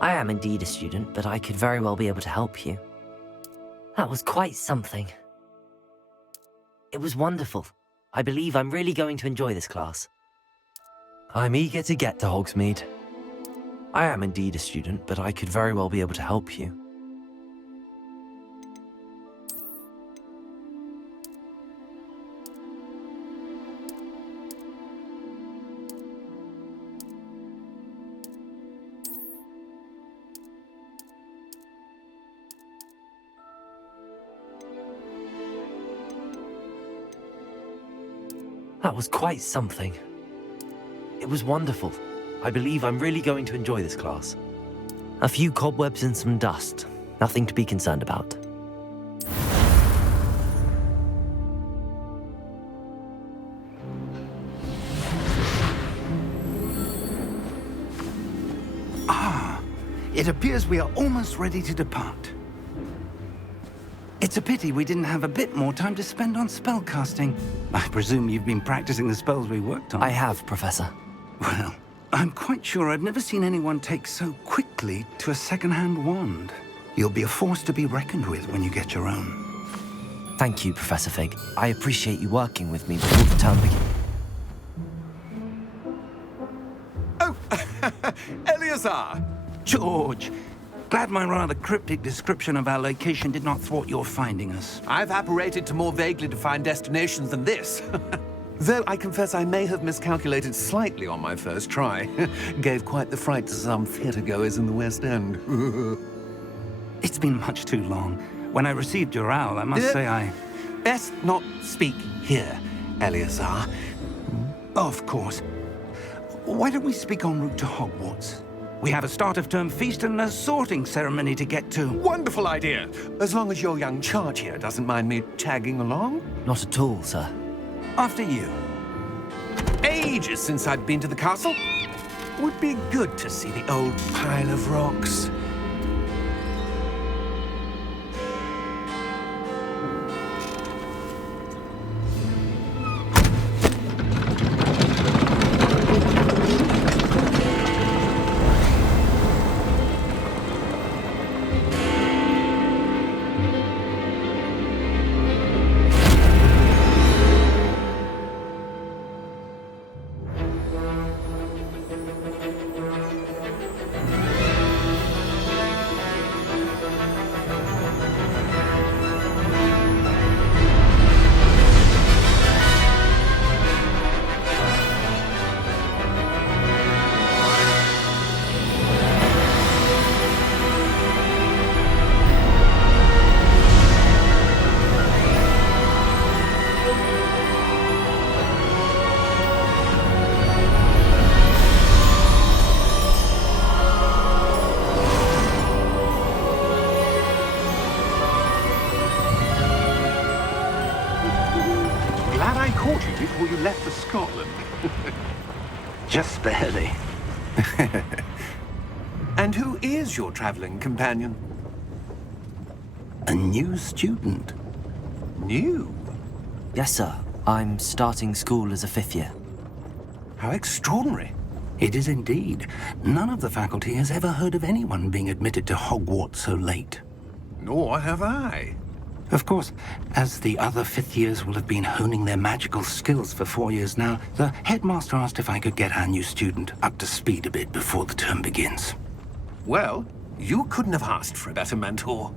I am indeed a student, but I could very well be able to help you. That was quite something. It was wonderful. I believe I'm really going to enjoy this class. I'm eager to get to Hogsmeade. I am indeed a student, but I could very well be able to help you. That was quite something. It was wonderful. I believe I'm really going to enjoy this class. A few cobwebs and some dust. Nothing to be concerned about. It appears we are almost ready to depart. It's a pity we didn't have a bit more time to spend on spellcasting. I presume you've been practicing the spells we worked on. I have, Professor. Well, I'm quite sure I've never seen anyone take so quickly to a second-hand wand. You'll be a force to be reckoned with when you get your own. Thank you, Professor Fig. I appreciate you working with me before the term begins. Oh, Eleazar! George! Glad my rather cryptic description of our location did not thwart your finding us. I've apparated to more vaguely defined destinations than this. Though I confess I may have miscalculated slightly on my first try. Gave quite the fright to some theatre-goers in the West End. It's been much too long. When I received your owl, I must say I... Best not speak here, Eleazar. Of course. Why don't we speak en route to Hogwarts? We have a start-of-term feast and a sorting ceremony to get to. Wonderful idea! As long as your young charge here doesn't mind me tagging along. Not at all, sir. After you. Ages since I'd been to the castle. Would be good to see the old pile of rocks. Before you left for Scotland. Just barely. And who is your traveling companion? A new student. New? Yes, sir. I'm starting school as a 5th year. How extraordinary. It is indeed. None of the faculty has ever heard of anyone being admitted to Hogwarts so late. Nor have I. Of course, as the other 5th years will have been honing their magical skills for 4 years now, the headmaster asked if I could get our new student up to speed a bit before the term begins. Well, you couldn't have asked for a better mentor.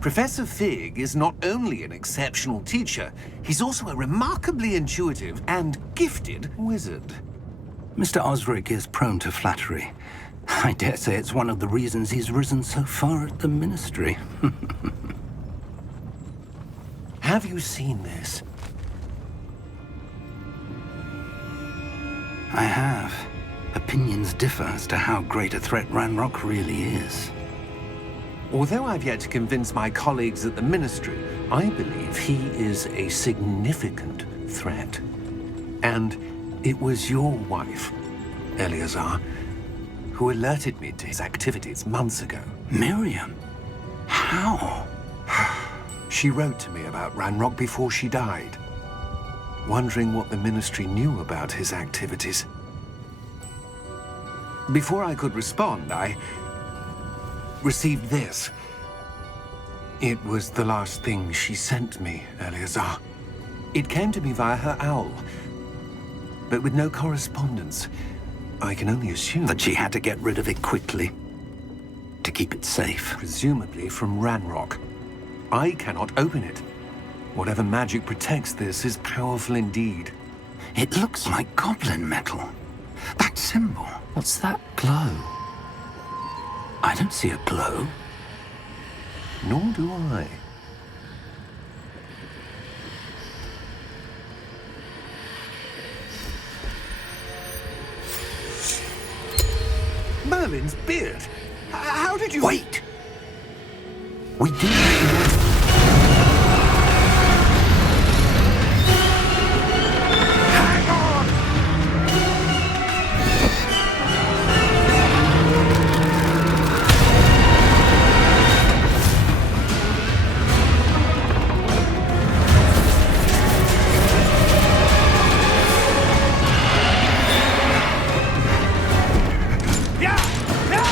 Professor Fig is not only an exceptional teacher, he's also a remarkably intuitive and gifted wizard. Mr. Osric is prone to flattery. I dare say it's one of the reasons he's risen so far at the Ministry. Have you seen this? I have. Opinions differ as to how great a threat Ranrock really is. Although I've yet to convince my colleagues at the Ministry, I believe he is a significant threat. And it was your wife, Eleazar, who alerted me to his activities months ago. Miriam? How? She wrote to me about Ranrock before she died, wondering what the Ministry knew about his activities. Before I could respond, I received this. It was the last thing she sent me, Eleazar. It came to me via her owl, but with no correspondence. I can only assume That she had to get rid of it quickly to keep it safe. presumably from Ranrock. I cannot open it. Whatever magic protects this is powerful indeed. It looks like goblin metal. That symbol. What's that glow? I don't see a glow. Nor do I. Merlin's beard. How did you... Wait! We do... Hang on! Yeah! Yeah!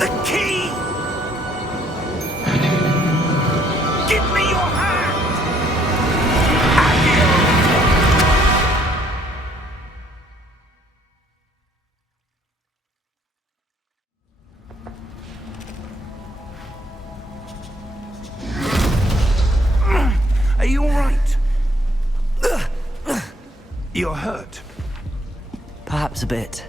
The key! Give me your hand! Are you all right? You're hurt. Perhaps a bit.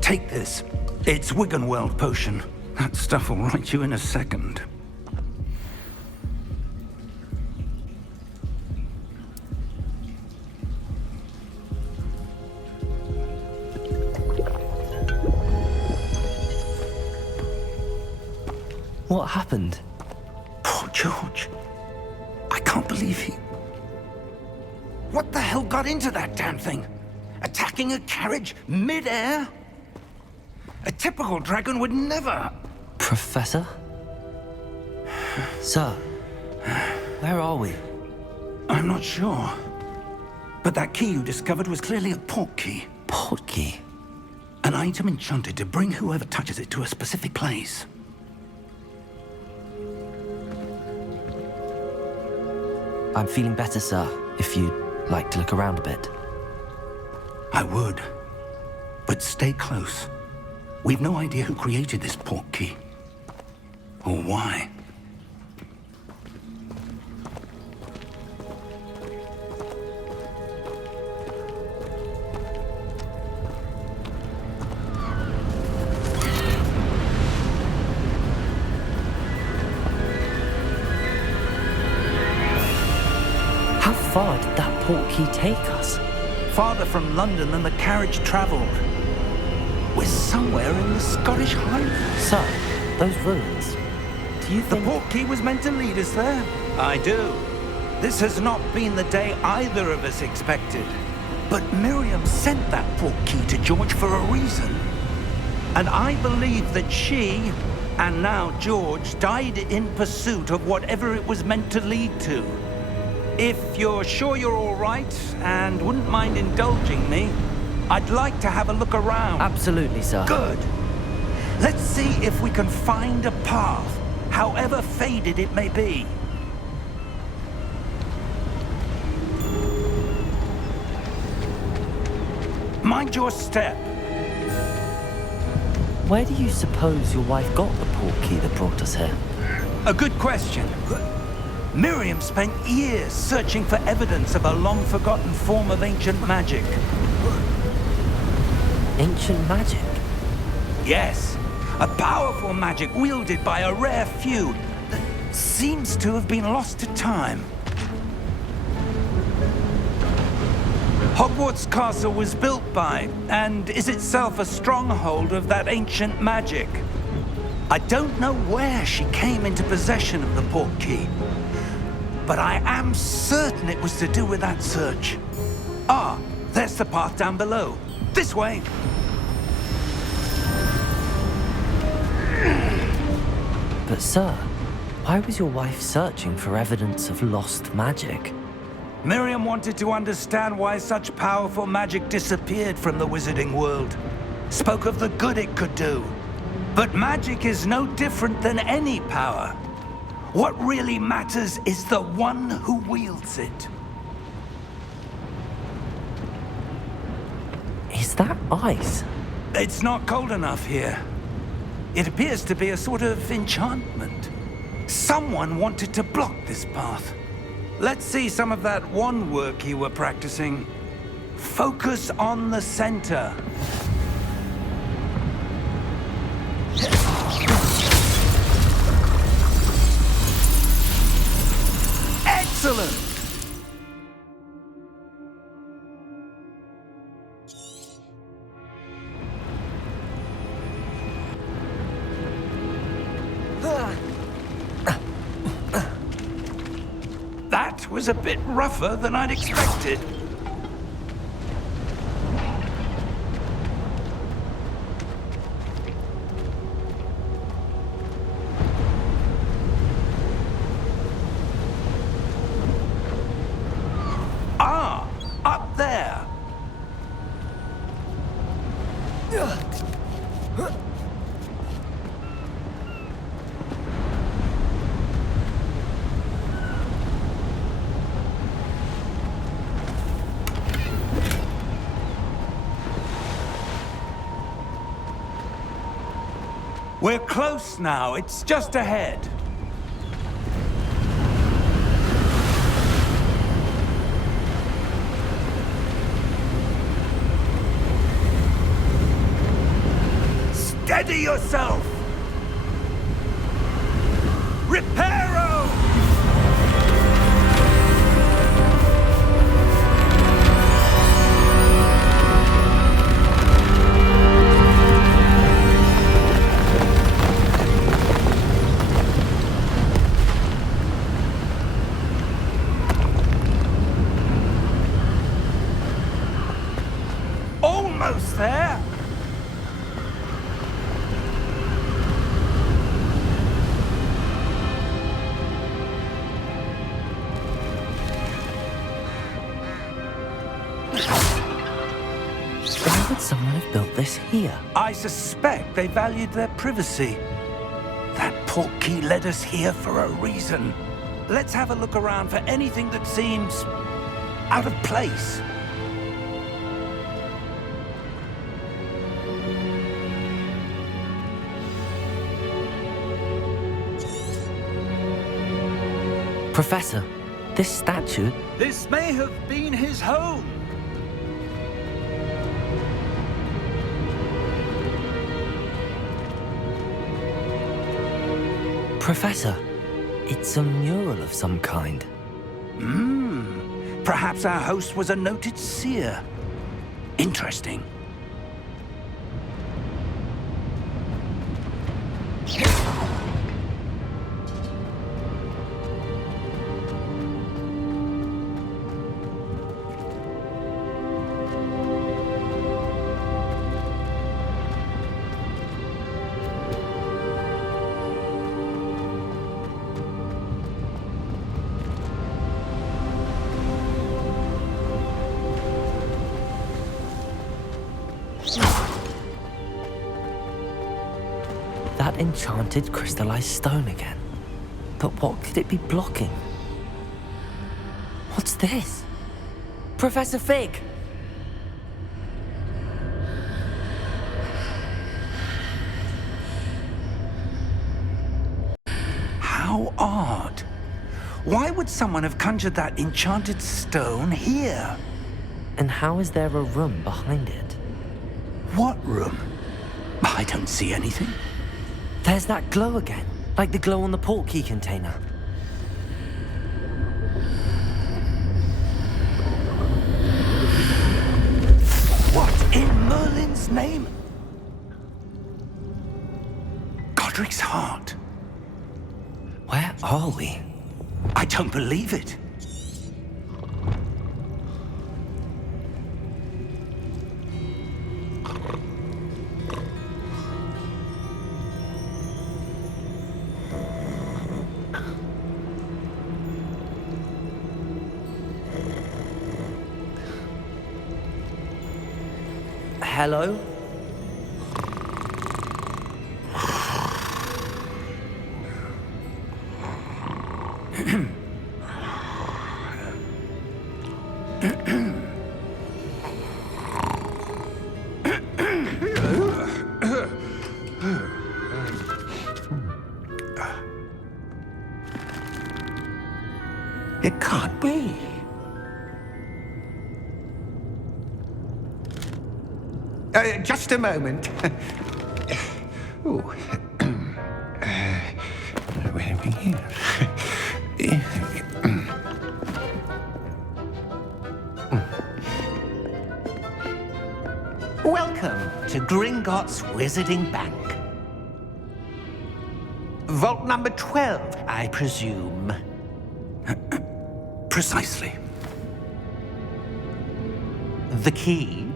Take this. It's Wiggenweld potion. That stuff will right you in a second. What happened? Poor George. I can't believe he... What the hell got into that damn thing? Attacking a carriage mid-air? A typical dragon would never... Professor? Sir, where are we? I'm not sure. But that key you discovered was clearly a port key. Port key? An item enchanted to bring whoever touches it to a specific place. I'm feeling better, sir, if you'd like to look around a bit. I would. But stay close. We've no idea who created this port key. Or why. How far did that port key take us? Farther from London than the carriage traveled. We're somewhere in the Scottish Highlands. Sir, those ruins. Do you The think... port key was meant to lead us there? I do. This has not been the day either of us expected. But Miriam sent that port key to George for a reason. And I believe that she, and now George, died in pursuit of whatever it was meant to lead to. If you're sure you're all right and wouldn't mind indulging me, I'd like to have a look around. Absolutely, sir. Good. Let's see if we can find a path, however faded it may be. Mind your step. Where do you suppose your wife got the port key that brought us here? A good question. Miriam spent years searching for evidence of a long-forgotten form of ancient magic. Ancient magic? Yes, a powerful magic wielded by a rare few that seems to have been lost to time. Hogwarts Castle was built by, and is itself a stronghold of that ancient magic. I don't know where she came into possession of the port key, but I am certain it was to do with that search. Ah, there's the path down below. This way. But sir, why was your wife searching for evidence of lost magic? Miriam wanted to understand why such powerful magic disappeared from the wizarding world. Spoke of the good it could do. But magic is no different than any power. What really matters is the one who wields it. Is that ice? It's not cold enough here. It appears to be a sort of enchantment. Someone wanted to block this path. Let's see some of that wand work you were practicing. Focus on the center. Excellent! That was a bit rougher than I'd expected. Ah, up there. We're close now. It's just ahead. Steady yourself! Reparo! Almost there! Why would someone have built this here? I suspect they valued their privacy. That portkey led us here for a reason. Let's have a look around for anything that seems out of place. Professor, this statue... This may have been his home. Professor, it's a mural of some kind. Perhaps our host was a noted seer. Interesting. That enchanted crystallized stone again. But what could it be blocking? What's this? Professor Fig! How odd. Why would someone have conjured that enchanted stone here? And how is there a room behind it? What room? I don't see anything. There's that glow again, like the glow on the portkey container. What in Merlin's name? Godric's heart. Where are we? I don't believe it. Hello? It can't be. Just a moment. Ooh. Where are we here? Welcome to Gringotts Wizarding Bank. Vault number 12, I presume. Precisely. The key?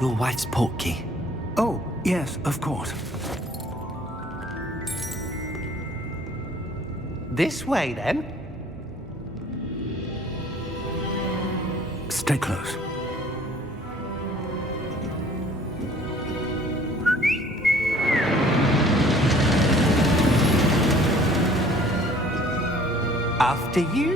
Your wife's portkey. Oh, yes, of course. This way, then. Stay close. After you.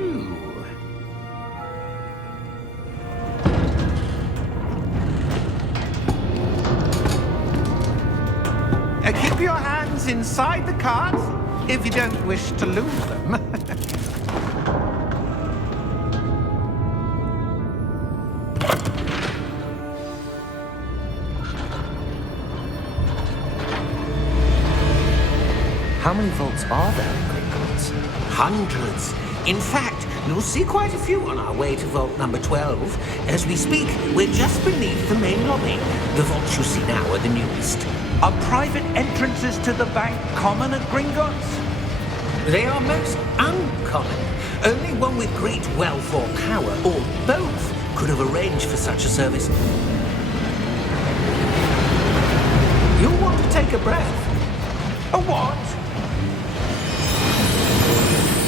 Keep your hands inside the cart if you don't wish to lose them. How many vaults are there in Gringotts? Hundreds. In fact, you'll see quite a few on our way to vault number 12. As we speak, we're just beneath the main lobby. The vaults you see now are the newest. Are private entrances to the bank common at Gringotts? They are most uncommon. Only one with great wealth or power, or both, could have arranged for such a service. You'll want to take a breath. A what?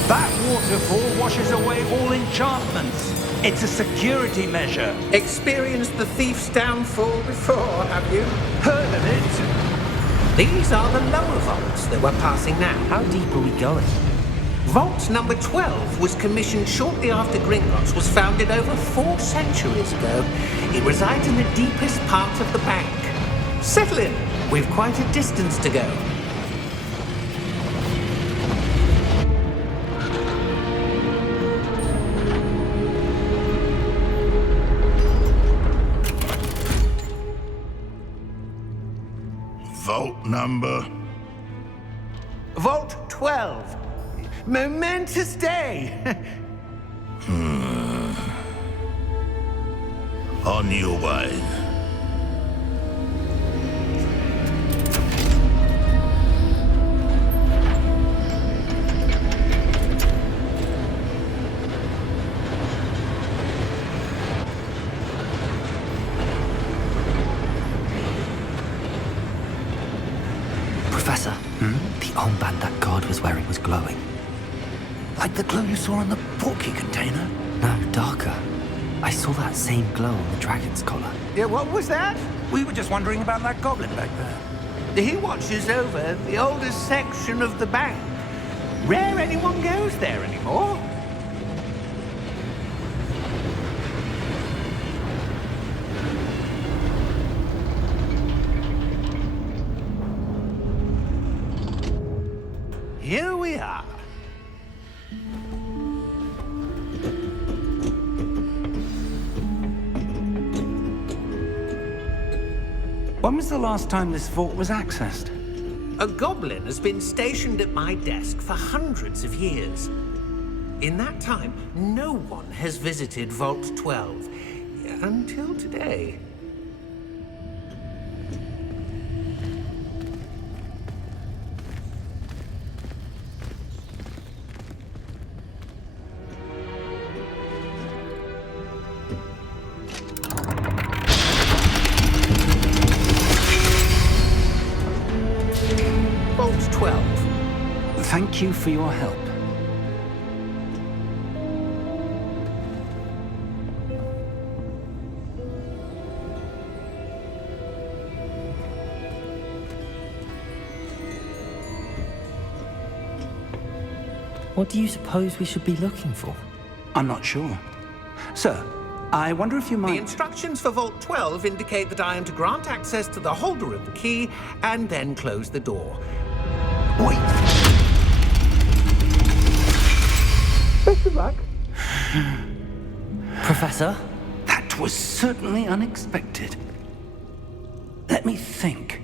That waterfall washes away all enchantments. It's a security measure. Experienced the thief's downfall before, have you? Heard of it? These are the lower vaults that we're passing now. How deep are we going? Vault number 12 was commissioned shortly after Gringotts was founded over 4 centuries ago. It resides in the deepest part of the bank. Settle in. We've quite a distance to go. Vault number? Vault 12. Momentous day. On your way. Professor, the armband that guard was wearing was glowing. Like the glow you saw on the portkey container? No, darker. I saw that same glow on the dragon's collar. Yeah, what was that? We were just wondering about that goblin back there. He watches over the oldest section of the bank. Rare anyone goes there anymore. Here we are. When was the last time this vault was accessed? A goblin has been stationed at my desk for hundreds of years. In that time, no one has visited Vault 12 until today. Vault 12. Thank you for your help. What do you suppose we should be looking for? I'm not sure. Sir, I wonder if you The might... instructions for Vault 12 indicate that I am to grant access to the holder of the key and then close the door. Wait! Best of luck. Professor? That was certainly unexpected. Let me think.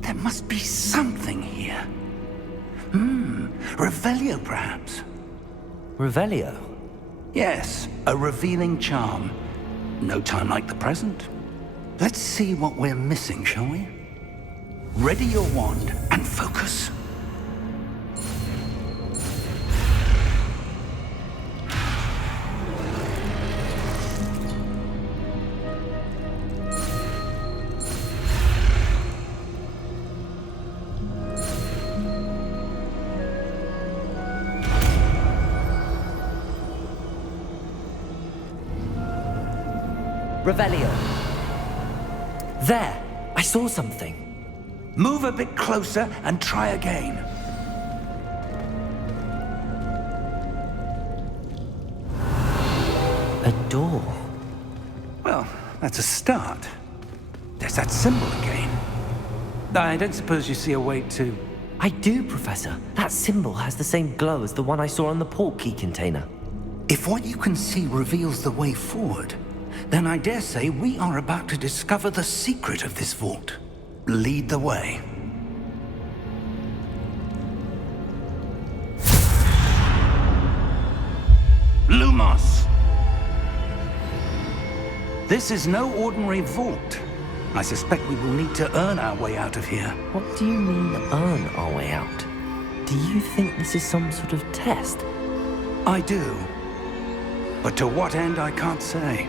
There must be something here. Revelio, perhaps? Revelio? Yes, a revealing charm. No time like the present. Let's see what we're missing, shall we? Ready your wand and focus. Revelio. There! I saw something. Move a bit closer and try again. A door. Well, that's a start. There's that symbol again. I don't suppose you see a way to... I do, Professor. That symbol has the same glow as the one I saw on the port key container. If what you can see reveals the way forward, then I dare say we are about to discover the secret of this vault. Lead the way. Lumos! This is no ordinary vault. I suspect we will need to earn our way out of here. What do you mean, earn our way out? Do you think this is some sort of test? I do. But to what end, I can't say.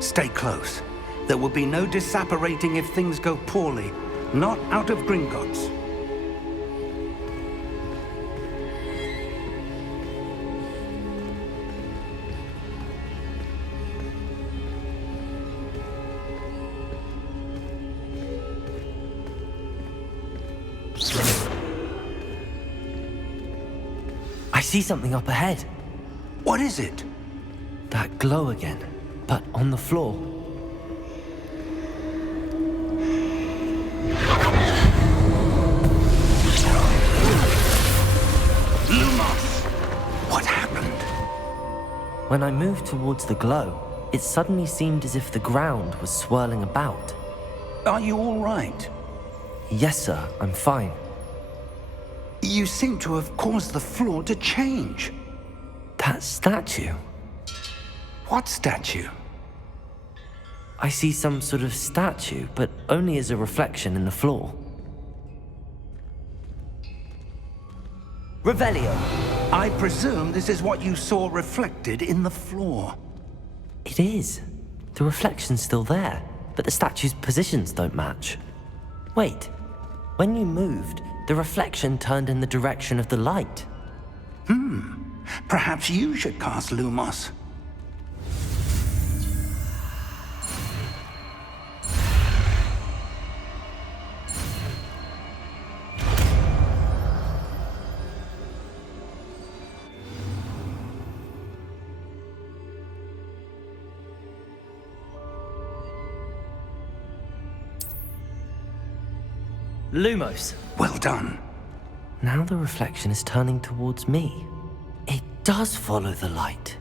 Stay close. There will be no disapparating if things go poorly. Not out of Gringotts. I see something up ahead. What is it? That glow again, but on the floor. Lumos! What happened? When I moved towards the glow, it suddenly seemed as if the ground was swirling about. Are you all right? Yes, sir, I'm fine. You seem to have caused the floor to change. That statue? What statue? I see some sort of statue, but only as a reflection in the floor. Revelio! I presume this is what you saw reflected in the floor. It is. The reflection's still there, but the statue's positions don't match. Wait, when you moved, the reflection turned in the direction of the light. Perhaps you should cast Lumos. Lumos! Well done. Now the reflection is turning towards me. It does follow the light.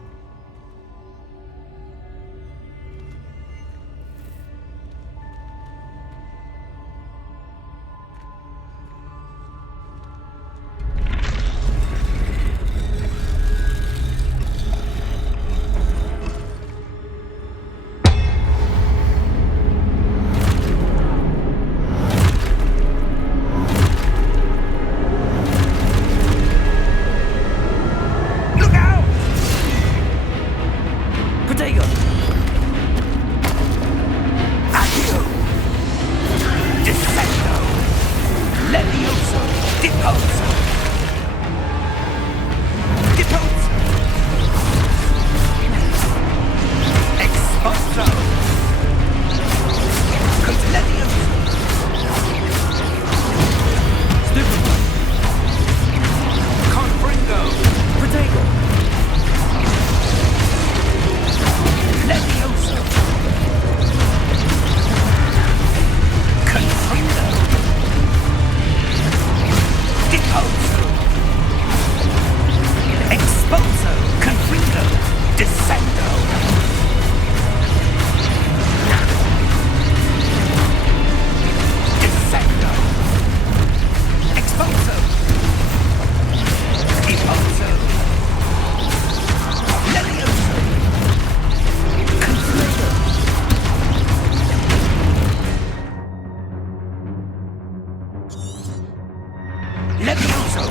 Levioso!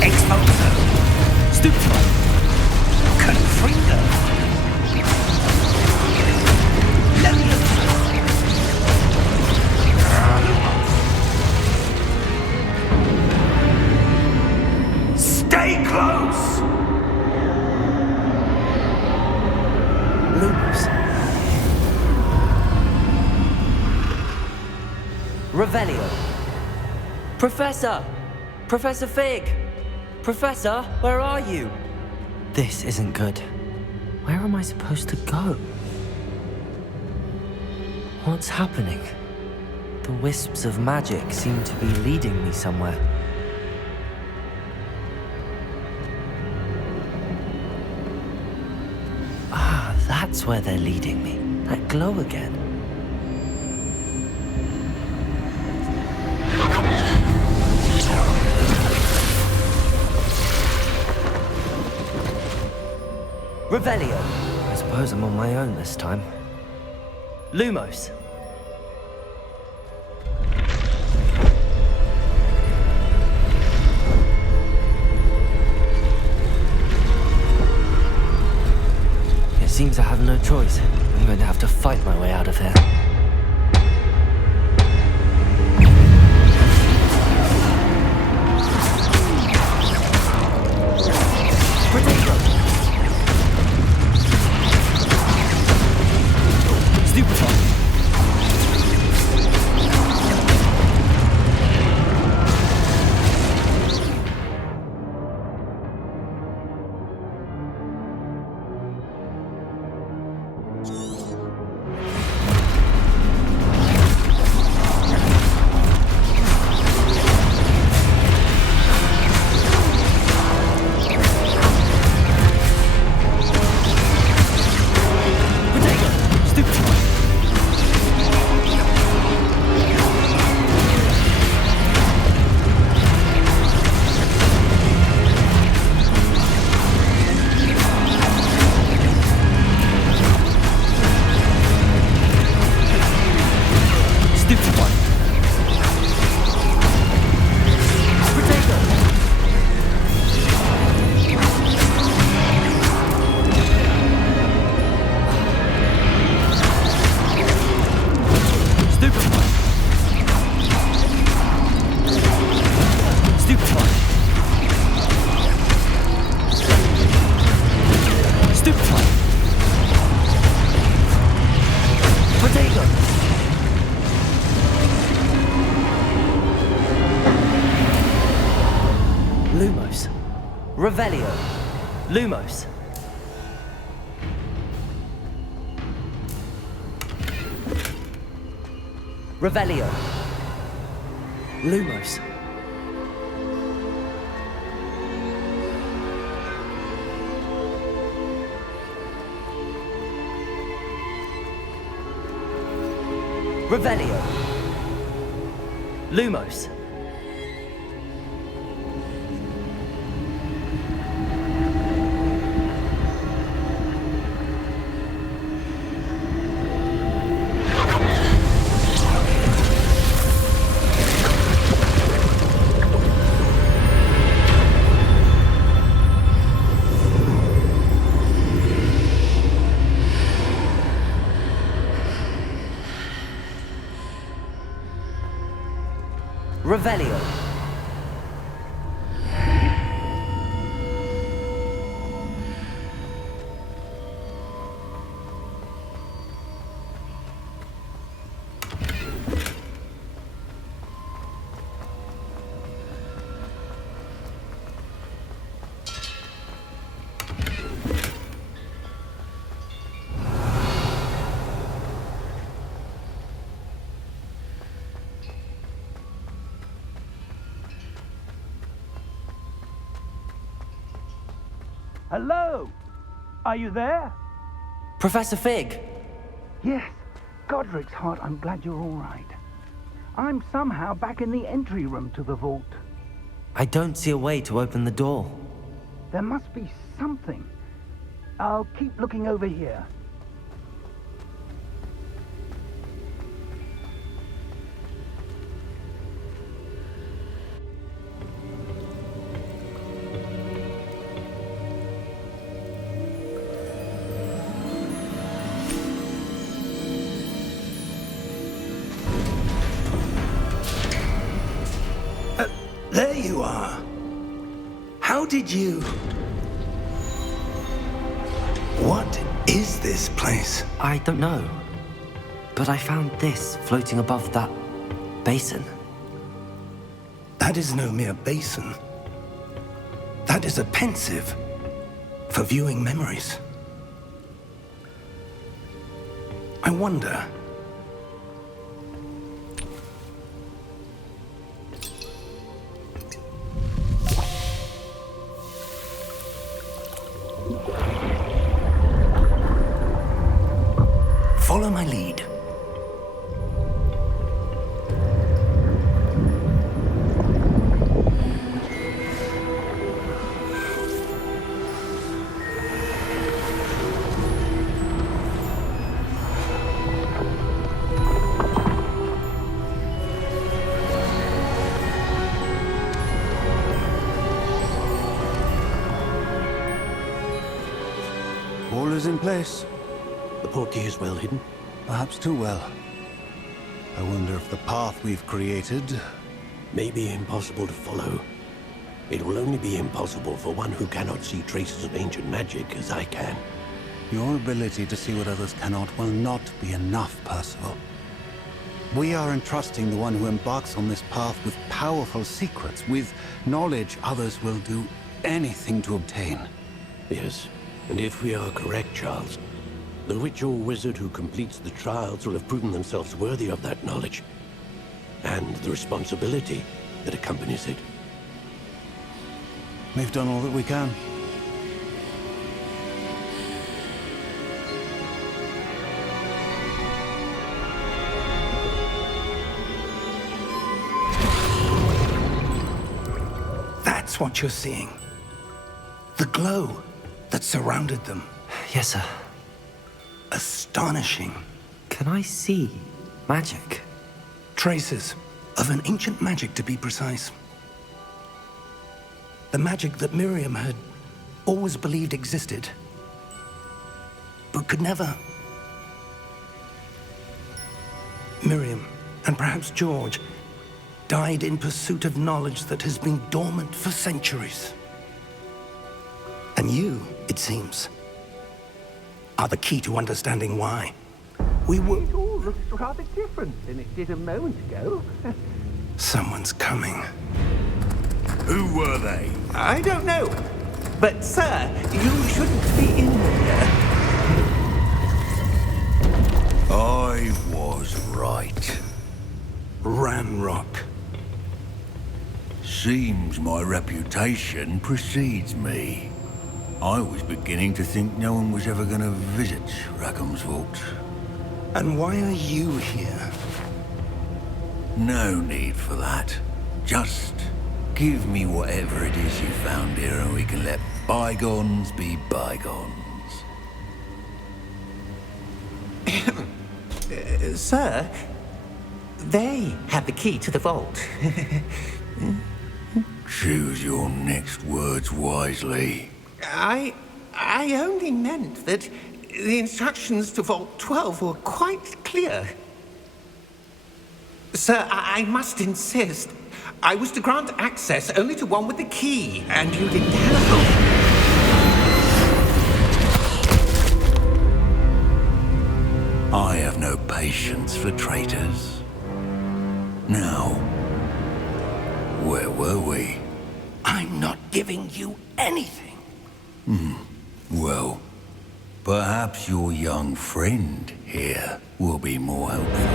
Exposo! Stupefy! Confringo! Levioso! Stay close! Lumos. Revelio. Professor! Professor Fig! Professor, where are you? This isn't good. Where am I supposed to go? What's happening? The wisps of magic seem to be leading me somewhere. Ah, that's where they're leading me. That glow again. Revelio. I suppose I'm on my own this time. Lumos. It seems I have no choice. I'm going to have to fight my way out of here. Potato! Stupefy! Lumos. Revelio. Lumos. Revelio. Lumos. Revelio. Lumos. Revelio. Hello? Are you there? Professor Fig. Yes. Godric's heart, I'm glad you're all right. I'm somehow back in the entry room to the vault. I don't see a way to open the door. There must be something. I'll keep looking over here. are. How did you... What is this place? I don't know. But I found this floating above that basin. That is no mere basin. That is a pensive for viewing memories. I wonder... Follow my lead. All is in place. The portkey is well hidden. Perhaps too well. I wonder if the path we've created... May be impossible to follow. It will only be impossible for one who cannot see traces of ancient magic as I can. Your ability to see what others cannot will not be enough, Percival. We are entrusting the one who embarks on this path with powerful secrets, with knowledge others will do anything to obtain. Yes, and if we are correct, Charles, the witch or wizard who completes the trials will have proven themselves worthy of that knowledge, and the responsibility that accompanies it. We've done all that we can. That's what you're seeing. The glow that surrounded them. Yes, sir. Astonishing. Can I see magic? Traces of an ancient magic, to be precise. The magic that Miriam had always believed existed, but could never. Miriam, and perhaps George, died in pursuit of knowledge that has been dormant for centuries. And you, it seems, are the key to understanding why. We were... It all looks rather different than it did a moment ago. Someone's coming. Who were they? I don't know. But, sir, you shouldn't be in here. I was right. Ramrock. Seems my reputation precedes me. I was beginning to think no one was ever going to visit Rackham's vault. And why are you here? No need for that. Just give me whatever it is you found here and we can let bygones be bygones. Sir, they have the key to the vault. Choose your next words wisely. I only meant that the instructions to Vault 12 were quite clear. Sir, I must insist. I was to grant access only to one with the key, and you didn't have. I have no patience for traitors. Now, where were we? I'm not giving you anything. Well, perhaps your young friend here will be more helpful.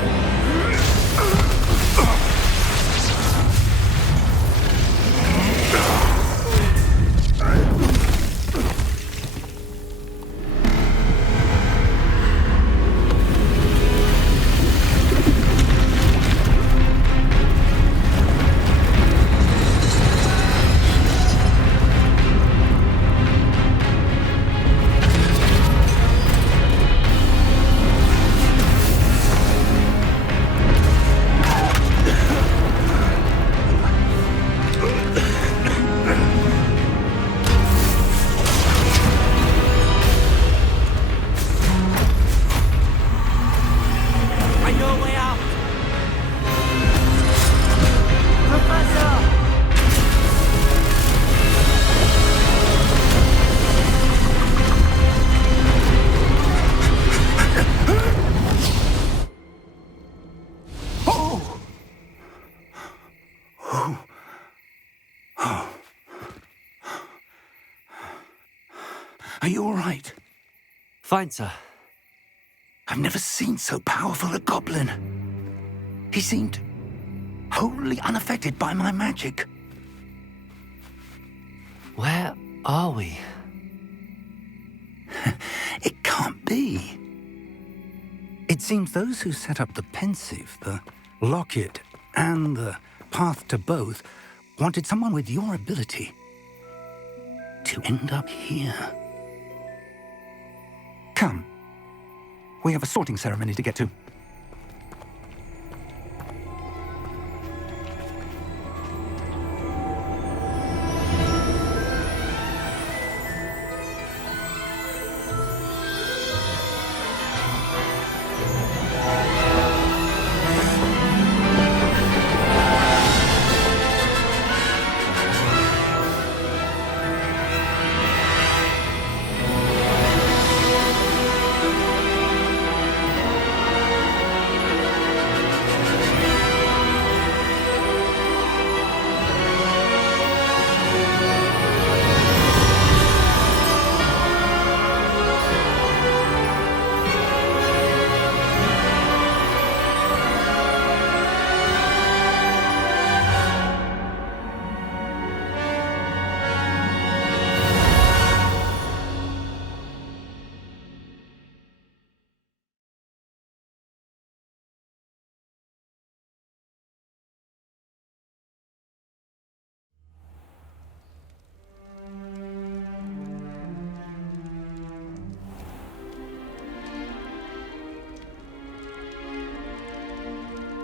Are you all right? Fine, sir. I've never seen so powerful a goblin. He seemed wholly unaffected by my magic. Where are we? It can't be. It seems those who set up the pensive, the locket, and the path to both wanted someone with your ability to end up here. Come. We have a sorting ceremony to get to.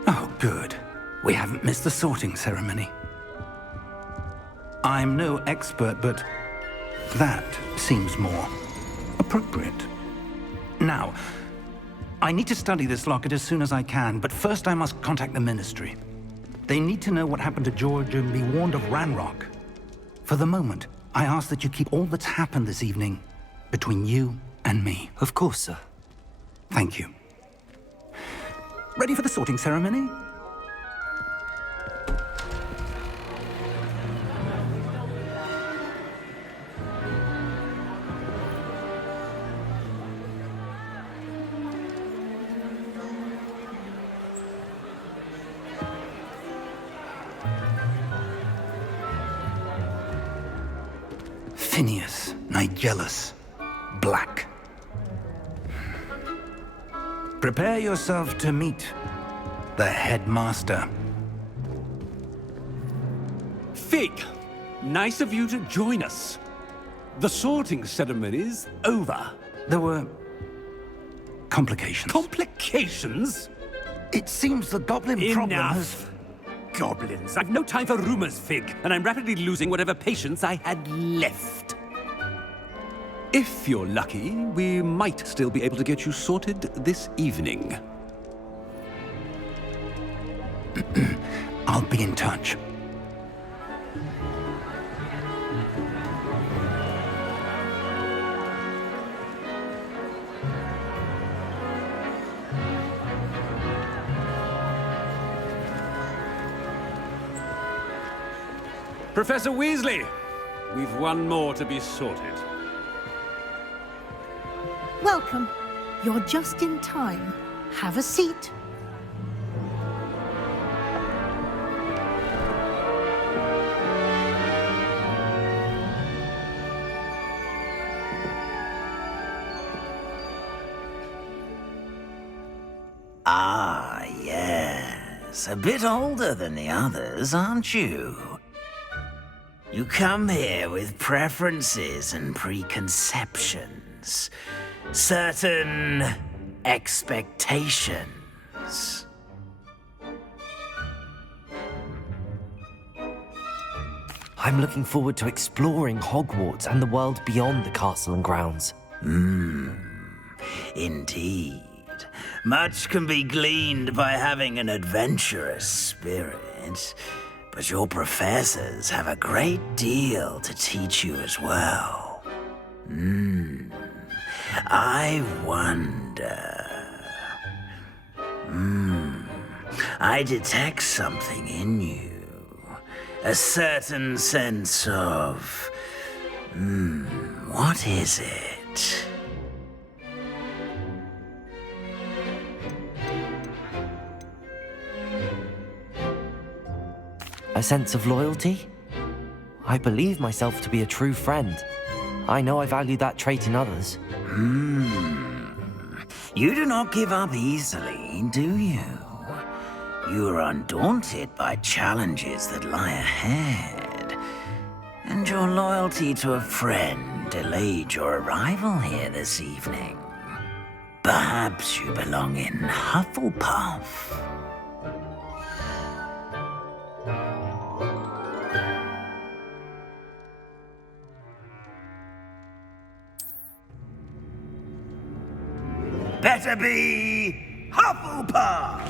Oh, good. We haven't missed the sorting ceremony. I'm no expert, but that seems more appropriate. Now, I need to study this locket as soon as I can, but first I must contact the Ministry. They need to know what happened to George and be warned of Ranrock. For the moment, I ask that you keep all that's happened this evening between you and me. Of course, sir. Thank you. Ready for the sorting ceremony? Phineas, Nigellus, Black. Prepare yourself to meet the headmaster. Fig, nice of you to join us. The sorting ceremony's over. There were complications. Complications? It seems the goblin problem has... Enough. Goblins. I've no time for rumors, Fig, and I'm rapidly losing whatever patience I had left. If you're lucky, we might still be able to get you sorted this evening. I'll be in touch. Professor Weasley, we've one more to be sorted. Welcome. You're just in time. Have a seat. Ah, yes. A bit older than the others, aren't you? You come here with preferences and preconceptions. Certain expectations. I'm looking forward to exploring Hogwarts and the world beyond the castle and grounds. Indeed. Much can be gleaned by having an adventurous spirit, but your professors have a great deal to teach you as well. I wonder... I detect something in you. A certain sense of... what is it? A sense of loyalty? I believe myself to be a true friend. I know I value that trait in others. You do not give up easily, do you? You are undaunted by challenges that lie ahead. And your loyalty to a friend delayed your arrival here this evening. Perhaps you belong in Hufflepuff. Better be Hufflepuff!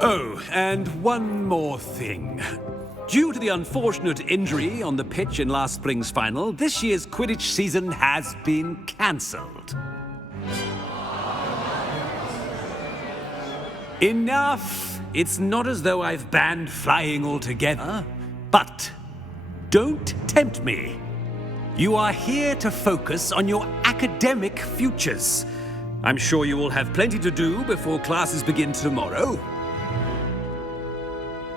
Oh, and one more thing. Due to the unfortunate injury on the pitch in last spring's final, this year's Quidditch season has been cancelled. Enough! It's not as though I've banned flying altogether, but don't tempt me. You are here to focus on your academic futures. I'm sure you will have plenty to do before classes begin tomorrow.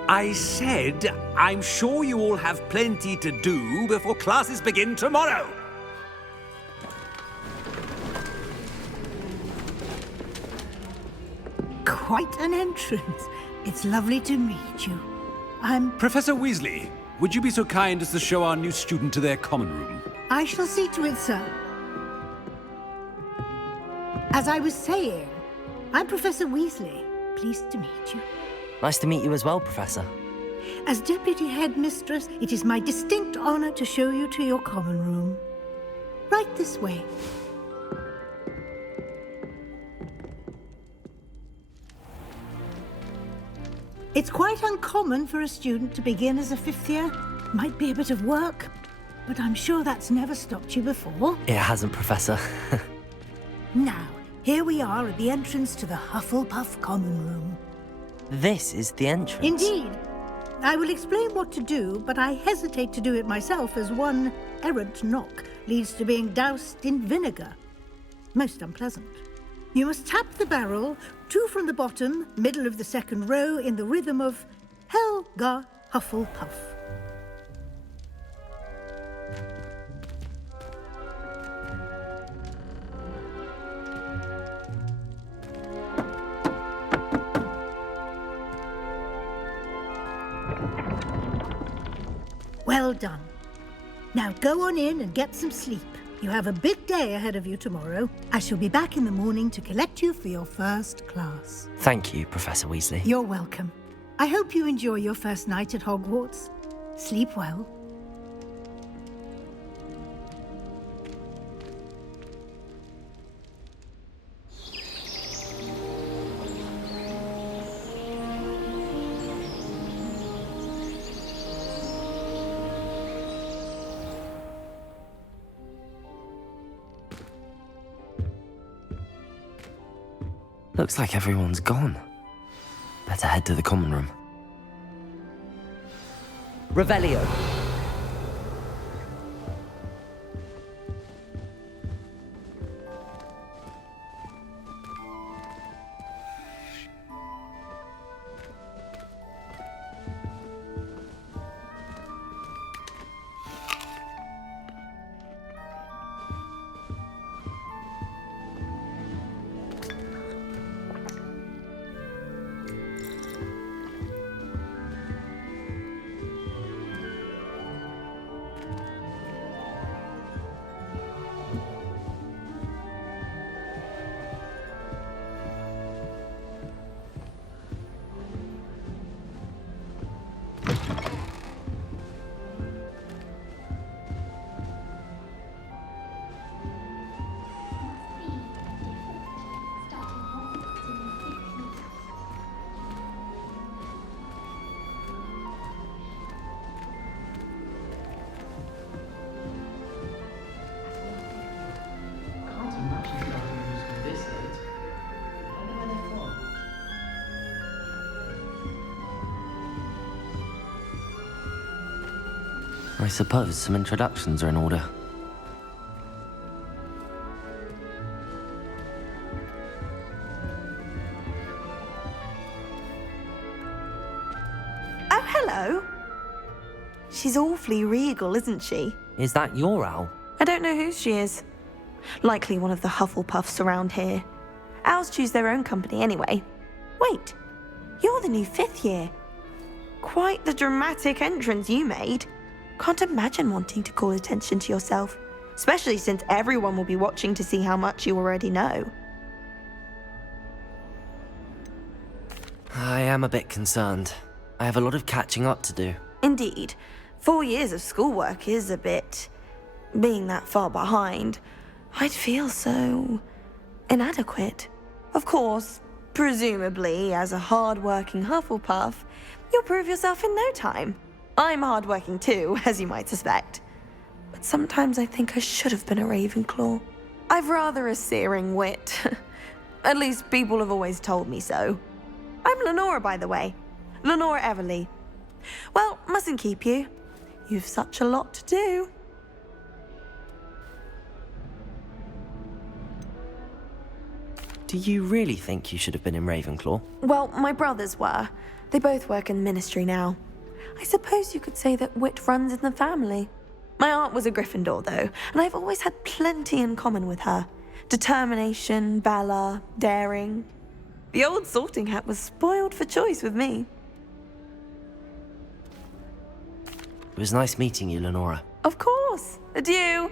I said, I'm sure you all have plenty to do before classes begin tomorrow. Quite an entrance. It's lovely to meet you. Professor Weasley, would you be so kind as to show our new student to their common room? I shall see to it, sir. As I was saying, I'm Professor Weasley. Pleased to meet you. Nice to meet you as well, Professor. As Deputy Headmistress, it is my distinct honor to show you to your common room. Right this way. It's quite uncommon for a student to begin as a fifth year. Might be a bit of work, but I'm sure that's never stopped you before. It hasn't, Professor. Now, here we are at the entrance to the Hufflepuff common room. This is the entrance. Indeed. I will explain what to do, but I hesitate to do it myself as one errant knock leads to being doused in vinegar. Most unpleasant. You must tap the barrel, 2 from the bottom, middle of the second row, in the rhythm of Helga Hufflepuff. Well done. Now go on in and get some sleep. You have a big day ahead of you tomorrow. I shall be back in the morning to collect you for your first class. Thank you, Professor Weasley. You're welcome. I hope you enjoy your first night at Hogwarts. Sleep well. Looks like everyone's gone. Better head to the common room. Revelio. I suppose some introductions are in order. Oh, hello. She's awfully regal, isn't she? Is that your owl? I don't know who she is. Likely one of the Hufflepuffs around here. Owls choose their own company anyway. Wait, you're the new 5th year. Quite the dramatic entrance you made. Can't imagine wanting to call attention to yourself, especially since everyone will be watching to see how much you already know. I am a bit concerned. I have a lot of catching up to do. Indeed. 4 years of schoolwork is a bit... being that far behind. I'd feel so... inadequate. Of course, presumably, as a hard-working Hufflepuff, you'll prove yourself in no time. I'm hard-working too, as you might suspect. But sometimes I think I should have been a Ravenclaw. I've rather a searing wit. At least people have always told me so. I'm Lenora, by the way. Lenora Everly. Well, mustn't keep you. You've such a lot to do. Do you really think you should have been in Ravenclaw? Well, my brothers were. They both work in the ministry now. I suppose you could say that wit runs in the family. My aunt was a Gryffindor, though, and I've always had plenty in common with her. Determination, valor, daring. The old sorting hat was spoiled for choice with me. It was nice meeting you, Lenora. Of course. Adieu.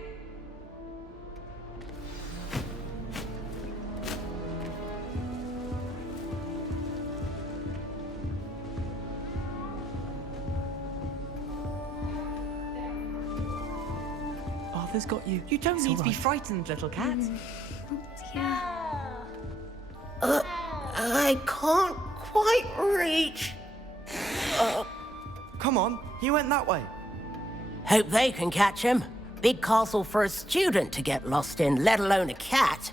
Arthur's got you. You don't need to be frightened, little cat. I can't quite reach. Come on, he went that way. Hope they can catch him. Big castle for a student to get lost in, let alone a cat.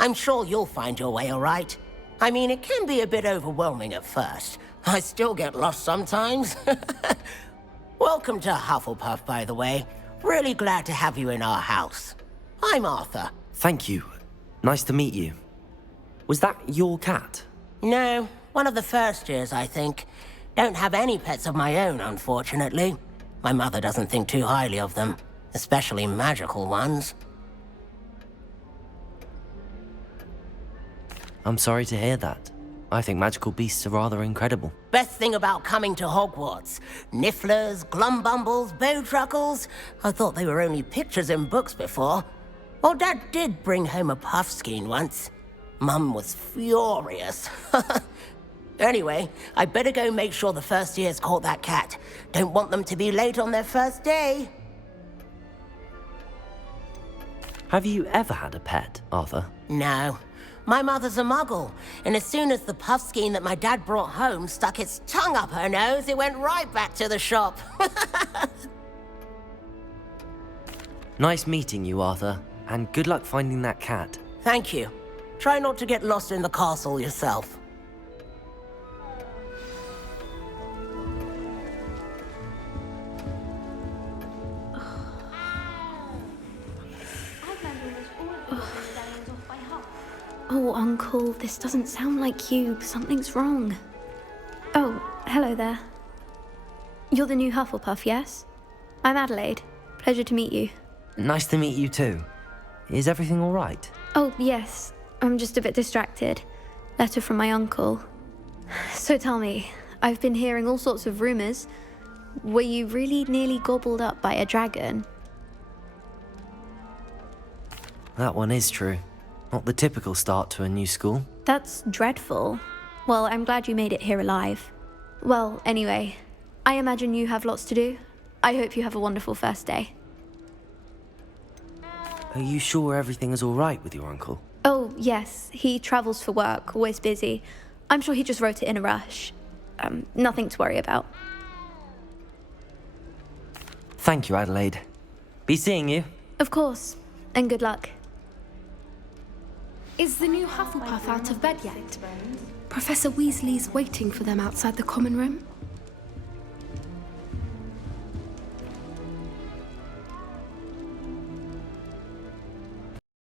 I'm sure you'll find your way all right. I mean, it can be a bit overwhelming at first. I still get lost sometimes. Welcome to Hufflepuff, by the way. Really glad to have you in our house. I'm Arthur. Thank you. Nice to meet you. Was that your cat? No, one of the first years, I think. Don't have any pets of my own, unfortunately. My mother doesn't think too highly of them, especially magical ones. I'm sorry to hear that. I think magical beasts are rather incredible. Best thing about coming to Hogwarts. Nifflers, glumbumbles, bowtruckles. I thought they were only pictures in books before. Well, Dad did bring home a puffskein once. Mum was furious. Anyway, I better go make sure the first years caught that cat. Don't want them to be late on their first day. Have you ever had a pet, Arthur? No. My mother's a muggle, and as soon as the puffskein that my dad brought home stuck its tongue up her nose, it went right back to the shop. Nice meeting you, Arthur, and good luck finding that cat. Thank you. Try not to get lost in the castle yourself. Oh, Uncle, this doesn't sound like you. Something's wrong. Oh, hello there. You're the new Hufflepuff, yes? I'm Adelaide. Pleasure to meet you. Nice to meet you too. Is everything all right? Oh, yes. I'm just a bit distracted. Letter from my uncle. So tell me, I've been hearing all sorts of rumors. Were you really nearly gobbled up by a dragon? That one is true. Not the typical start to a new school. That's dreadful. Well, I'm glad you made it here alive. Well, anyway, I imagine you have lots to do. I hope you have a wonderful first day. Are you sure everything is all right with your uncle? Oh, yes. He travels for work, always busy. I'm sure he just wrote it in a rush. Nothing to worry about. Thank you, Adelaide. Be seeing you. Of course. And good luck. Is the new Hufflepuff out of bed yet? Professor Weasley's waiting for them outside the common room.